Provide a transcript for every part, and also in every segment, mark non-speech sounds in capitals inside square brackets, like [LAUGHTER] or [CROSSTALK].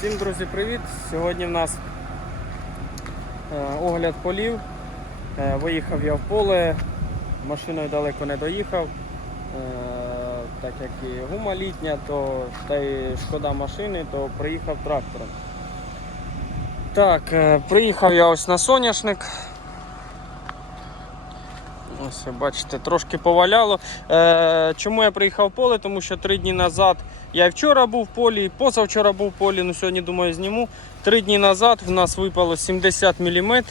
Всім, друзі, привіт! Сьогодні в нас е, огляд полів. Е, Виїхав я в поле, машиною далеко не доїхав, Е, так як і гума літня, то та й шкода машини, то приїхав трактором. Так, приїхав я ось на соняшник. Ось, бачите, трошки поваляло. Е, чому я приїхав в поле? Тому що три дні назад я і вчора був в полі, і позавчора був в полі, ну сьогодні думаю зніму. Три дні назад в нас випало 70 мм.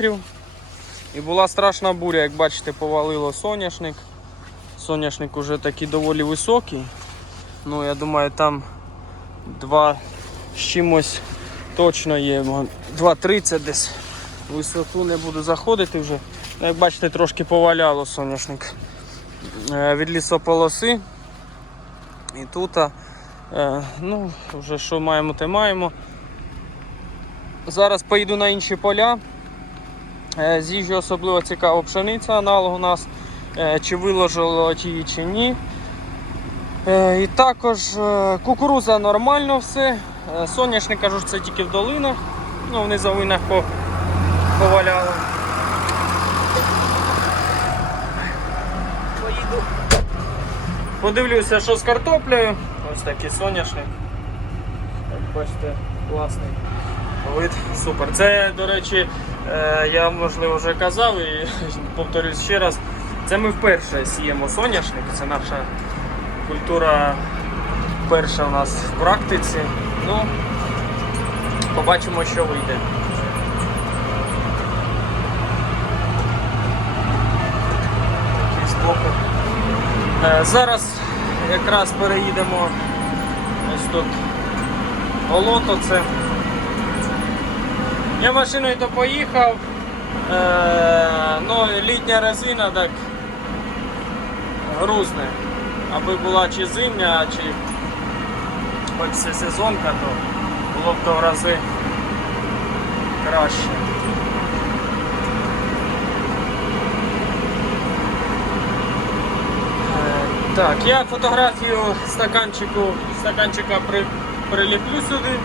І була страшна буря, як бачите, повалило соняшник. Соняшник уже такий доволі високий. Ну, я думаю, там 2 з чимось точно є. 2,30 десь. Висоту не буду заходити вже. Ну, Як бачите, трошки поваляло соняшник Е, від лісополоси. І тут, е, ну, вже що маємо, те маємо. Зараз поїду на інші поля. Е, З'їжджу особливо цікаво пшениця, аналог у нас, чи виложило ті, чи ні. І також кукуруза нормально все. Соняшник кажу, це тільки в долинах, ну в низовинах по- поваляло. Поїду. Подивлюся, що з картоплею. Ось такий соняшник. Як бачите, класний вид. Супер. Це, до речі, е, я можливо вже казав і [LAUGHS] повторюсь ще раз. Це ми вперше сіємо соняшник. Це наша культура перша у нас в практиці. Ну, побачимо, що вийде. Такий збоку. Е, Зараз якраз переїдемо ось тут болото це. Я машиною то поїхав. Е, ну, літня резина так грузне. Аби була чи зимня, чи хоч це сезонка, то було б то в рази краще. Е, Так, я фотографію стаканчику, стаканчика при, приліплю сюди.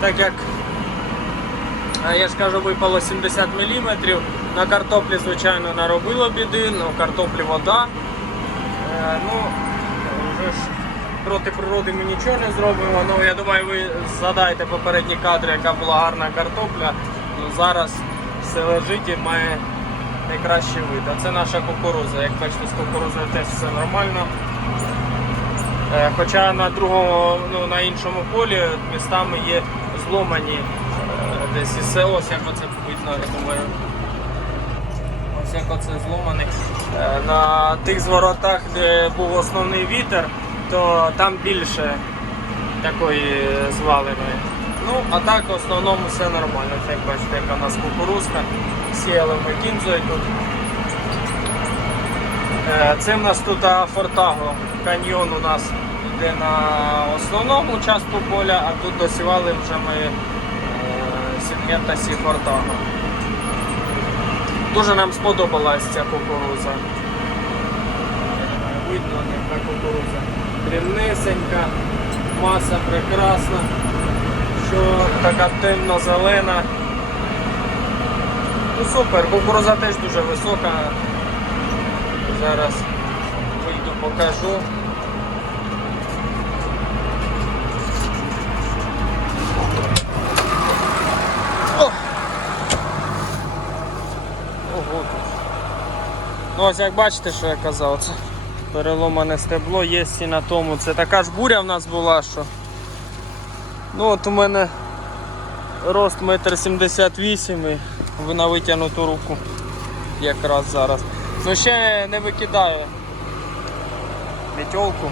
Так як я ж кажу, випало 70 мм. На картоплі, звичайно, наробило біди, в картоплі вода. Е, ну, вже ж проти природи ми нічого не зробимо. Ну, я думаю, ви згадаєте попередні кадри, яка була гарна картопля. Ну, зараз все лежить і має найкращий вид. А це наша кукуруза. Як бачите, з кукурузою теж все нормально. Е, Хоча на другому, ну, на іншому полі містами є зломані е, десь і це ось як оце видно, я думаю. Ось як оце зломаний. Е, На тих зворотах, де був основний вітер, то там більше такої зваленої. Ну, а так в основному все нормально. Як бачите, яка у нас кукурузка. Сіяли ми кінзою тут. Це в нас тут Фортаго. Каньйон у нас йде на основному частку поля, а тут досівали вже ми е, Сінгента Сі Фортаго. Дуже нам сподобалась ця кукуруза. Видно, яка кукуруза. Дрібнесенька, маса прекрасна, що така темно-зелена. Ну супер, кукуруза теж дуже висока. Зараз вийду покажу. Ого. Ну ось як бачите, що я казав, це переломане стебло є і на тому. Це така ж буря в нас була, що. Ну от у мене рост 1,78 м на витягнуту руку якраз зараз. Ну ще не викидаю мітьолку.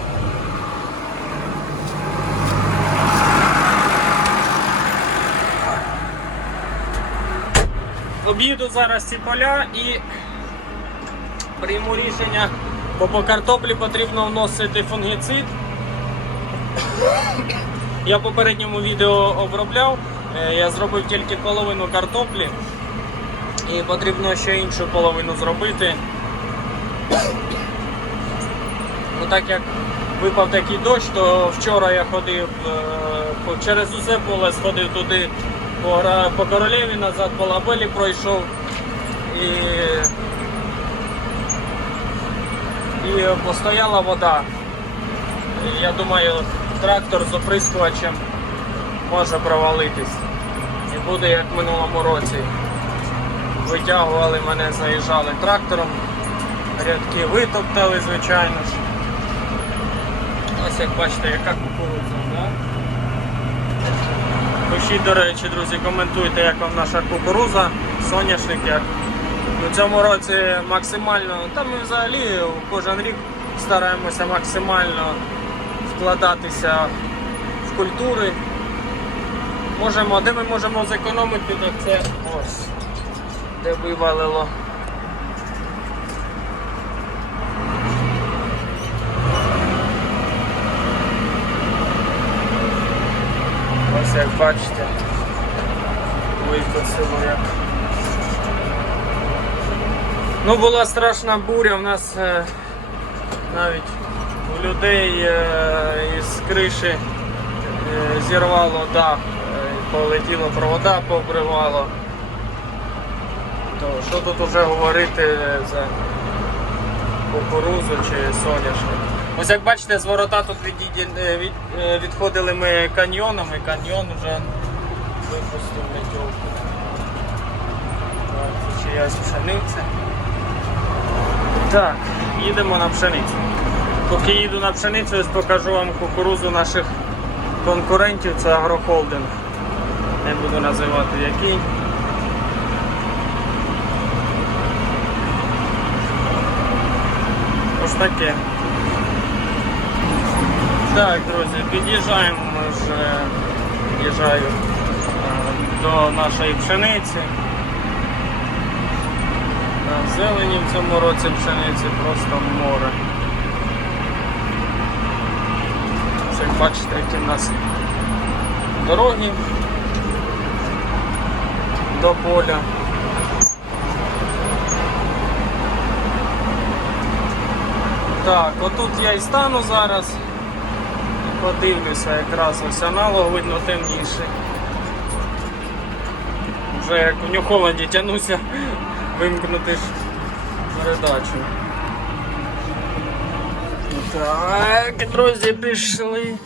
Об'їду зараз ці поля і прийму рішення, бо по картоплі потрібно вносити фунгіцид. Я попередньому відео обробляв, е, я зробив тільки половину картоплі і потрібно ще іншу половину зробити. Ну так як випав такий дощ, то вчора я ходив е, через усе поле сходив туди по, королеві назад, по лабелі пройшов. І, і постояла вода. Я думаю, трактор з оприскувачем може провалитись. І буде як в минулому році. Витягували мене, заїжджали трактором, рядки витоптали, звичайно ж. Ось як бачите, яка кукурудза, да? Пишіть, до речі, друзі, коментуйте, як вам наша кукуруза, соняшник як. У цьому році максимально, та ми взагалі кожен рік стараємося максимально вкладатися в культури. Можемо, де ми можемо зекономити, так це ось, де вивалило. Ось як бачите, викосило як. Ну була страшна буря, у нас е, навіть у людей е, із криші е, зірвало дах, е, полетіло провода, пообривало. То що тут уже говорити за кукурузу чи соняшник? Ось як бачите, з ворота тут е, від, е, відходили ми каньйоном, і каньйон вже випустив. Так, це чиясь пшениця. Так, їдемо на пшеницю. Поки їду на пшеницю, ось покажу вам кукурузу наших конкурентів, це агрохолдинг. Не буду називати який. Ось таке. Так, друзі, під'їжджаємо вже під'їжджаю е, до нашої пшениці. На зелені в цьому році пшениці просто море. Як бачите, які в нас дороги до поля. Так, отут я і стану зараз. Подивлюся якраз ось аналог видно темніший. Вже як в нюхолоді тянуся вимкнути ж передачу. Так, друзі, пішли.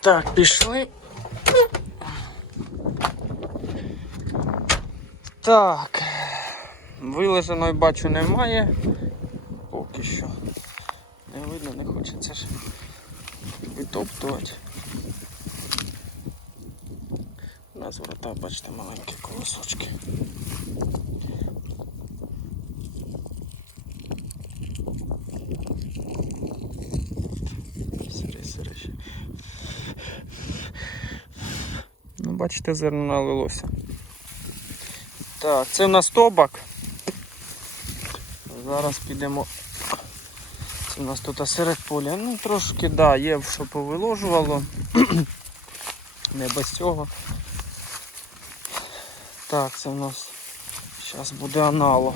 Так, пішли. Так. Вилежаної бачу немає. Поки що. Не видно, не хочеться ж витоптувати. У нас ворота, бачите, маленькі колосочки. Ну, бачите, зерно налилося. Так, це в нас тобак. Зараз підемо. Це у нас тут серед поля. Ну трошки, да, є, що повиложувало. [CLEARS THROAT] Не без цього. Так, це у нас зараз буде аналог.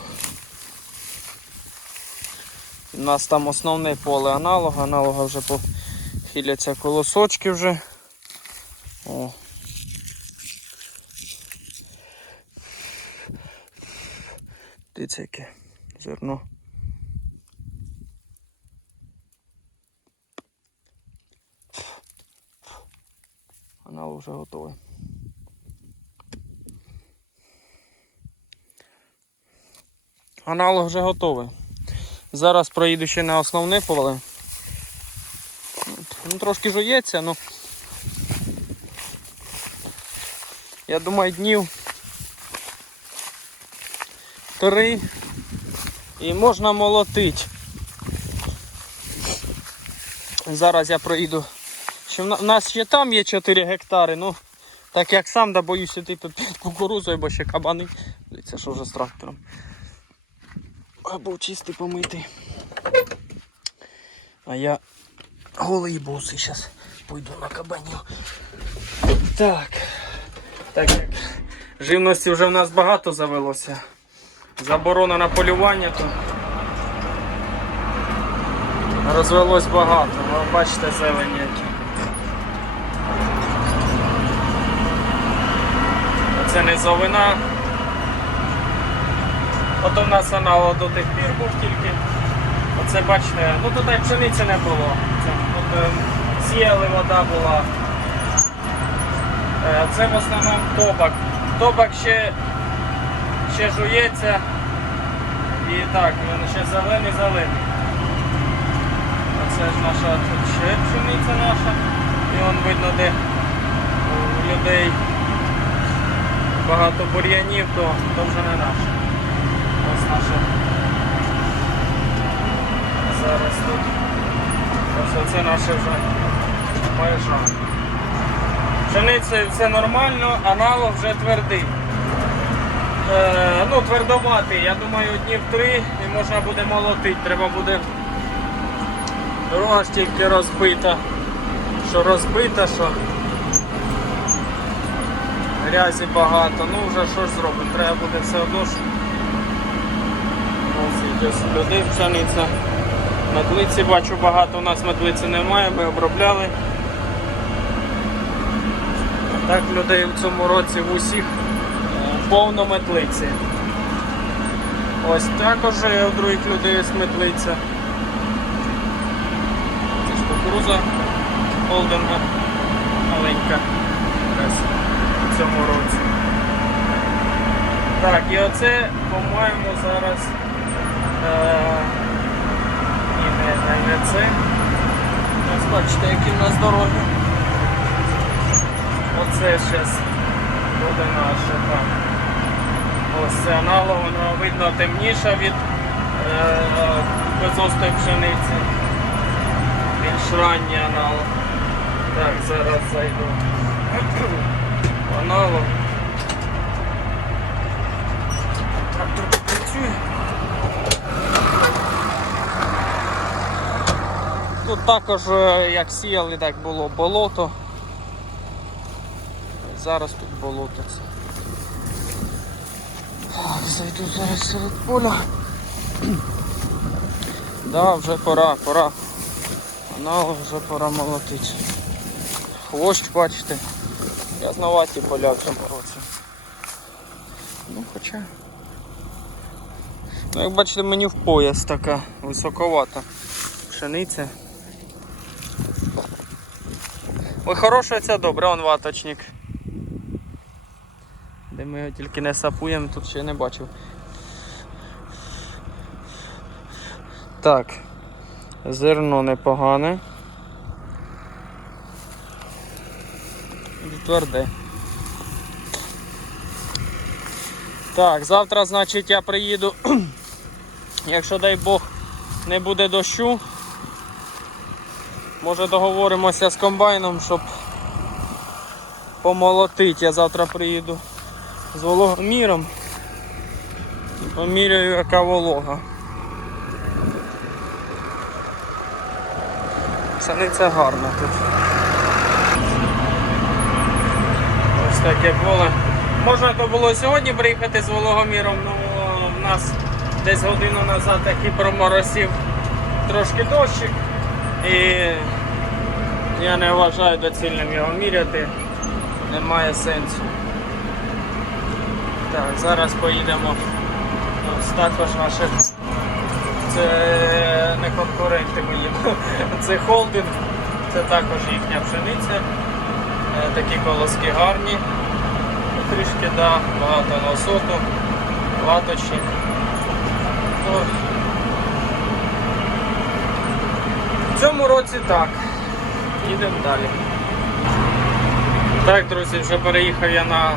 У нас там основне поле аналога, аналога вже похиляться колосочки вже. О. Дивіться яке зерно. Аналог вже готовий. Аналог вже готовий. Зараз проїду ще на основне поле. Ну, трошки жується, ну. Я думаю, днів три і можна молотити. Зараз я проїду. Ще в нас ще там є 4 гектари, ну так як сам да боюсь іти тут під кукурузою, бо ще кабани. Дивіться, що вже з трактором. Або чистий помитий. А я голий босий зараз пойду на кабанів. Так. Так як живності вже в нас багато завелося. Заборона на полювання, то Розвелось багато, ви бачите зелені які. Це низовина. От у нас аналог до тих пір був тільки. Оце бачите, ну тут пшениці не було. Це, от, е, сіяли, вода була. Е, Це в основному тобак. Тобак ще, ще жується. І так, він ще зелений зелений. Оце ж наша ще пшениця наша. І он видно, де у людей багато бур'янів, то, то вже не наша. Ось наша. Зараз тут. Ось оце наше вже майжа. Пшеницею все нормально, аналог вже твердий. Е, ну, твердоватий, я думаю, днів три і можна буде молотити. Треба буде дорога тільки розбита. Що розбита, що грязі багато. Ну вже що ж зробимо, треба буде все одно ж. Людей пшениця. Метлиці бачу багато, у нас метлиці немає, ми обробляли. Так людей в цьому році в усіх повно метлиці. Ось також у других людей метлиця. Це ж кукуруза холдинга маленька якраз в цьому році. Так, і оце, по-моєму, зараз е, і не, не, це. Ось бачите, які в нас дороги. Оце зараз буде наше там. Це воно видно темніша від е, безостої пшениці. Більш ранній аналог. Так, зараз зайду. [CLEARS THROAT] Аналог. Трактор працює. Тут також, е, як сіяли, так було болото. Зараз тут болото це. Зайду зараз серед поля. Да, вже пора, пора. Аналог вже пора молотити. Хвощ, бачите. Рязноваті поля в цьому році. Ну хоча. Ну, як бачите, мені в пояс така високовата пшениця. Ой, хороша ця добре, он ваточник. Ми його тільки не сапуємо, тут ще не бачив. Так, зерно непогане. Тверде. Так, завтра, значить, я приїду, [CLEARS THROAT] якщо дай Бог не буде дощу. Може договоримося з комбайном, щоб помолотити. Я завтра приїду з вологоміром і поміряю, яка волога. Пшениця гарна тут. Ось таке поле. Можна то було сьогодні приїхати з вологоміром, але в нас десь годину назад такий проморосів трошки дощик. І я не вважаю доцільним його міряти. Немає сенсу. Так, зараз поїдемо. Ось також наше. Це не конкуренти мої. [LAUGHS] Це холдинг, це також їхня пшениця. Е, Такі колоски гарні. Трішки да, багато носоту, латочник. В цьому році так. Їдемо далі. Так, друзі, вже переїхав я на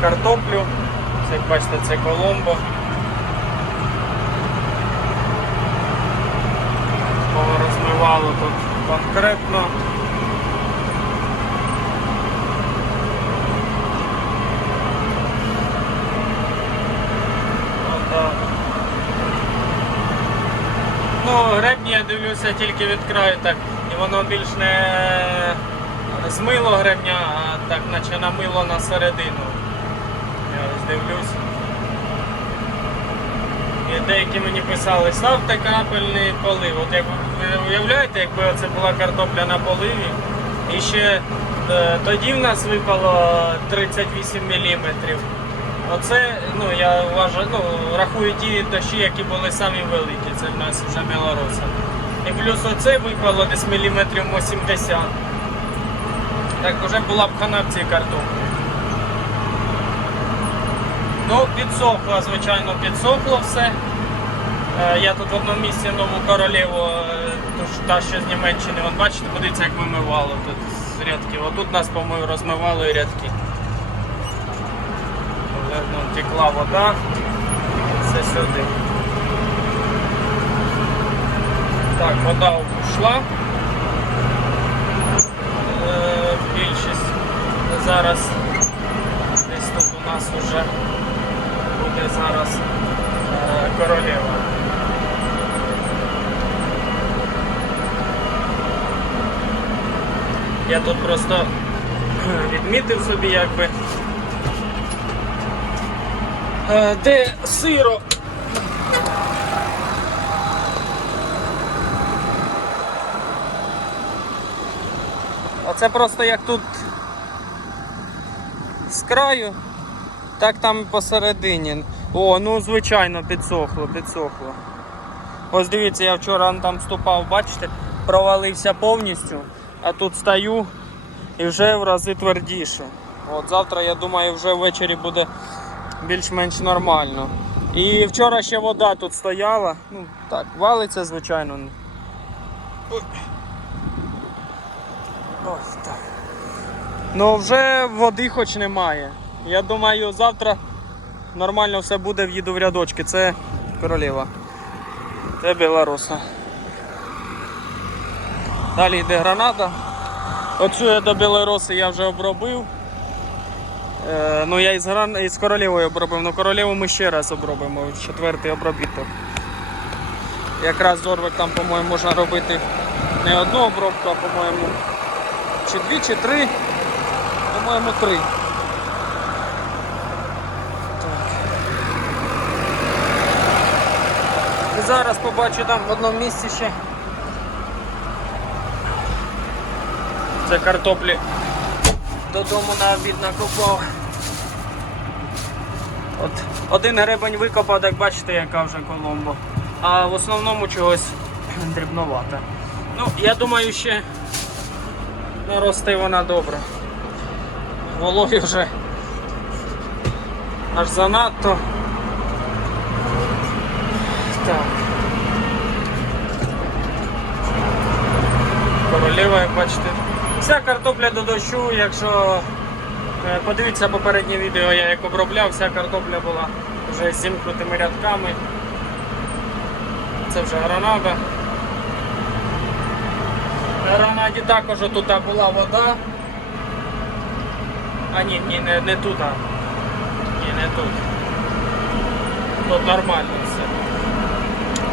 картоплю. Це, бачите, це Коломбо. Розмивало тут конкретно. Ну, гребні я дивлюся тільки від краю так. І воно більш не змило гребня, а так наче намило на середину. Я ось дивлюсь. І деякі мені писали, ставте крапельний полив. От як ви уявляєте, якби це була картопля на поливі. І ще е, тоді в нас випало 38 мм. Оце, ну я вважаю, ну, рахую ті дощі, які були самі великі, це в нас вже білоруса. І плюс оце випало десь міліметрів 80. Так вже була б хана в цій картоплі. Ну, підсохло, звичайно, підсохло все. Е, Я тут в одному місці нову королеву, е, та що з Німеччини, Вон, бачите, подивіться, як вимивало тут з рядків. Отут нас помив, розмивали рядки. Видно, текла вода. Все сюди. Так, вода ушла. Е, Більшість зараз десь тут у нас вже буде зараз е, королева. Я тут просто відмітив собі якби. Е, Де сиро. Оце просто як тут з краю, так там посередині. О, ну звичайно, підсохло, підсохло. Ось дивіться, я вчора там ступав, бачите, провалився повністю, а тут стою і вже в рази твердіше. От завтра, я думаю, вже ввечері буде більш-менш нормально. І вчора ще вода тут стояла. Ну так, валиться, звичайно. Ой. Ось так. Ну вже води хоч немає. Я думаю, завтра нормально все буде, в'їду в рядочки. Це королева. Це білоруса. Далі йде граната. Оцю я до білоруси я вже обробив. Е, ну я із, гран... із королевою обробив, ну королеву ми ще раз обробимо, четвертий обробіток. Якраз зорвик там, по-моєму, можна робити не одну обробку, а по-моєму чи дві, чи три. По-моєму, три. Так. І зараз побачу там в одному місці ще. Це картоплі додому на обід накопав. От один гребень викопав, так бачите, яка вже коломбо. А в основному чогось [CLEARS THROAT] дрібновата. Ну, я думаю, ще наросте вона добре. Вологи вже аж занадто. Так. Королева, як бачите. Вся картопля до дощу, якщо е, подивіться попереднє відео, я як обробляв, вся картопля була вже з зімкнутими рядками. Це вже гранада. На гранаді також тут була вода. А ні, ні, не, не тут. а. Ні, не тут. Тут нормально.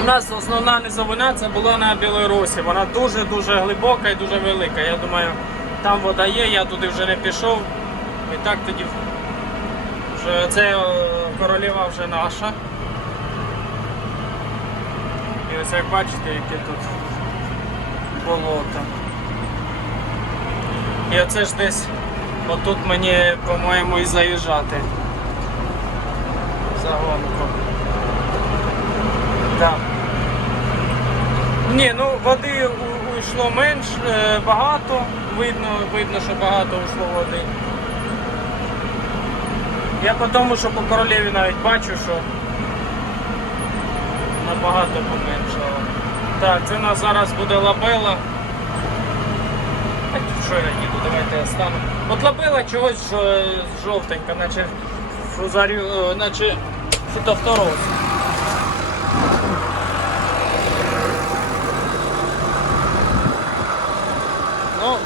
У нас основна низовина це була на Білорусі. Вона дуже-дуже глибока і дуже велика. Я думаю, там вода є, я туди вже не пішов. І так тоді вже це е, королева вже наша. І ось як бачите, яке тут болото. І оце ж десь отут мені, по-моєму, і заїжджати. Загонку. Так. Ні, ну води уйшло менш е, багато, видно, видно, що багато уйшло води. Я по тому, що по королеві навіть бачу, що набагато поменшало. Так, це у нас зараз буде лабела. А Що я їду, давайте я стану. От лабела чогось жовтенька, наче фузарю, е, наче фітофтороз. Ну,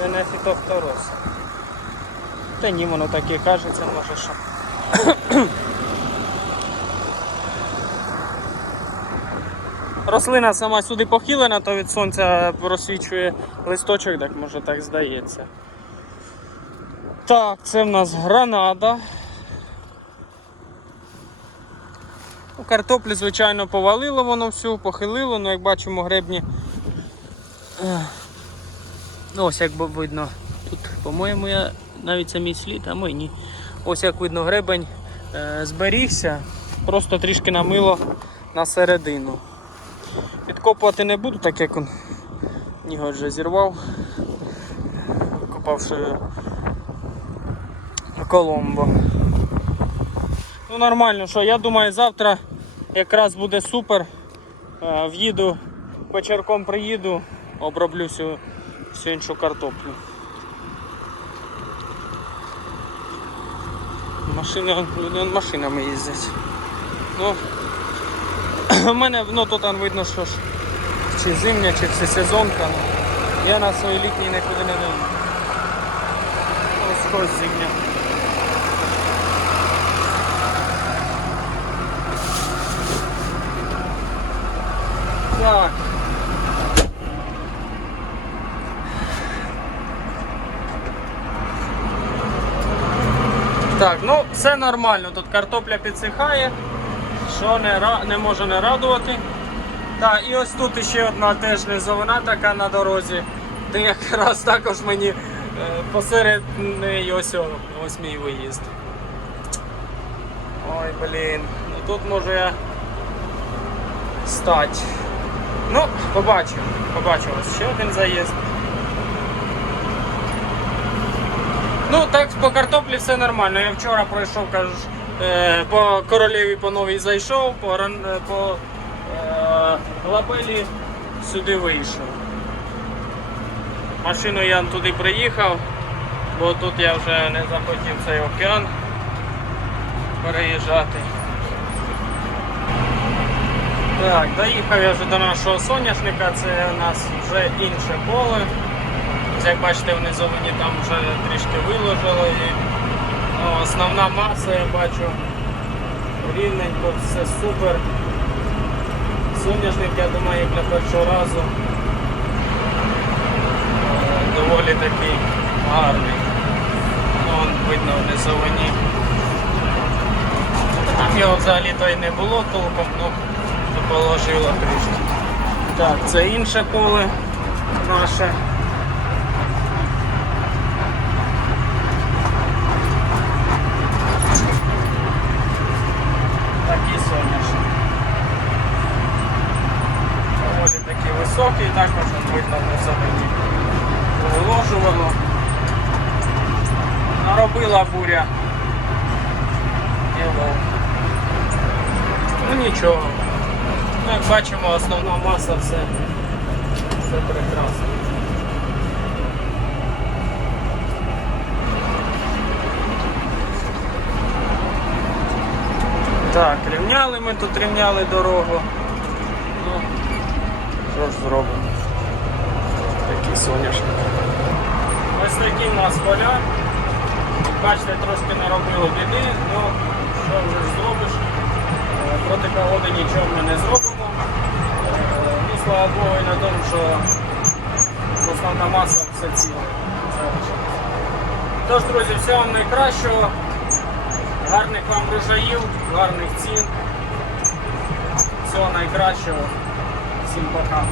це не фітофтороз. Та ні, воно так і кажеться, може що. Рослина сама сюди похилена, то від сонця розсвічує листочок, так може так здається. Так, це в нас гранада. Ну, Картоплі, звичайно, повалило воно всю, похилило, ну як бачимо, гребні. Ну, ось як видно. Тут, по-моєму, я навіть мій слід, а ми ні. Ось як видно, гребень е, зберігся, просто трішки намило на середину. Підкопувати не буду, так як он його вже зірвав, копавши Коломбо. Ну нормально, що я думаю, завтра якраз буде супер. Е, В'їду, вечірком приїду, оброблю всю, всю іншу картоплю. Машини, люди машинами їздять. Ну, [CLEARS THROAT] у мене ну, тут видно, що ж чи зимня, чи всесезонка. Ну, я на своїй літній нікуди не даю. Ось ось зимня. Так. Так, ну все нормально. Тут картопля підсихає, що не, не може не радувати. Так, і ось тут ще одна теж низовина така на дорозі, де якраз також мені е, посеред неї ось, ось мій виїзд. Ой, блін. Ну тут може я стати. Ну, побачимо. Побачимо. Ще один заїзд. Ну, так по картоплі все нормально. Я вчора пройшов, кажеш, е, по королеві по новій зайшов, по, е, по е, лапелі сюди вийшов. Машиною я туди приїхав, бо тут я вже не захотів цей океан переїжджати. Так, доїхав я вже до нашого соняшника, це у нас вже інше поле. Як бачите, внизу мені там вже трішки виложило і ну, основна маса, я бачу, рівненько, все супер. Соняшник, я думаю, для першого разу е, доволі такий гарний. Ну, он видно в низовині. Там його взагалі то й не було толком, ну положило трішки. Так, це інше поле наше. Такий соняшник. Доволі такий високий, також он видно на зелені. Виложувало. Наробила буря. Його. Ну нічого. Ну, як бачимо, основна маса все, все прекрасно. Так, рівняли ми тут рівняли дорогу. Ну, що ж зробимо? Такі соняшники. Ось такі в нас поля. Бачите, трошки наробило біди, ну що вже зробиш? Е, Проти погоди нічого ми не зробимо. Е, Ну, слава Богу, і на тому, що основна маса все ціла. Тож, друзі, всього вам найкращого. Гарних вам врожаїв, гарних цін. Всього найкращого. Всім пока.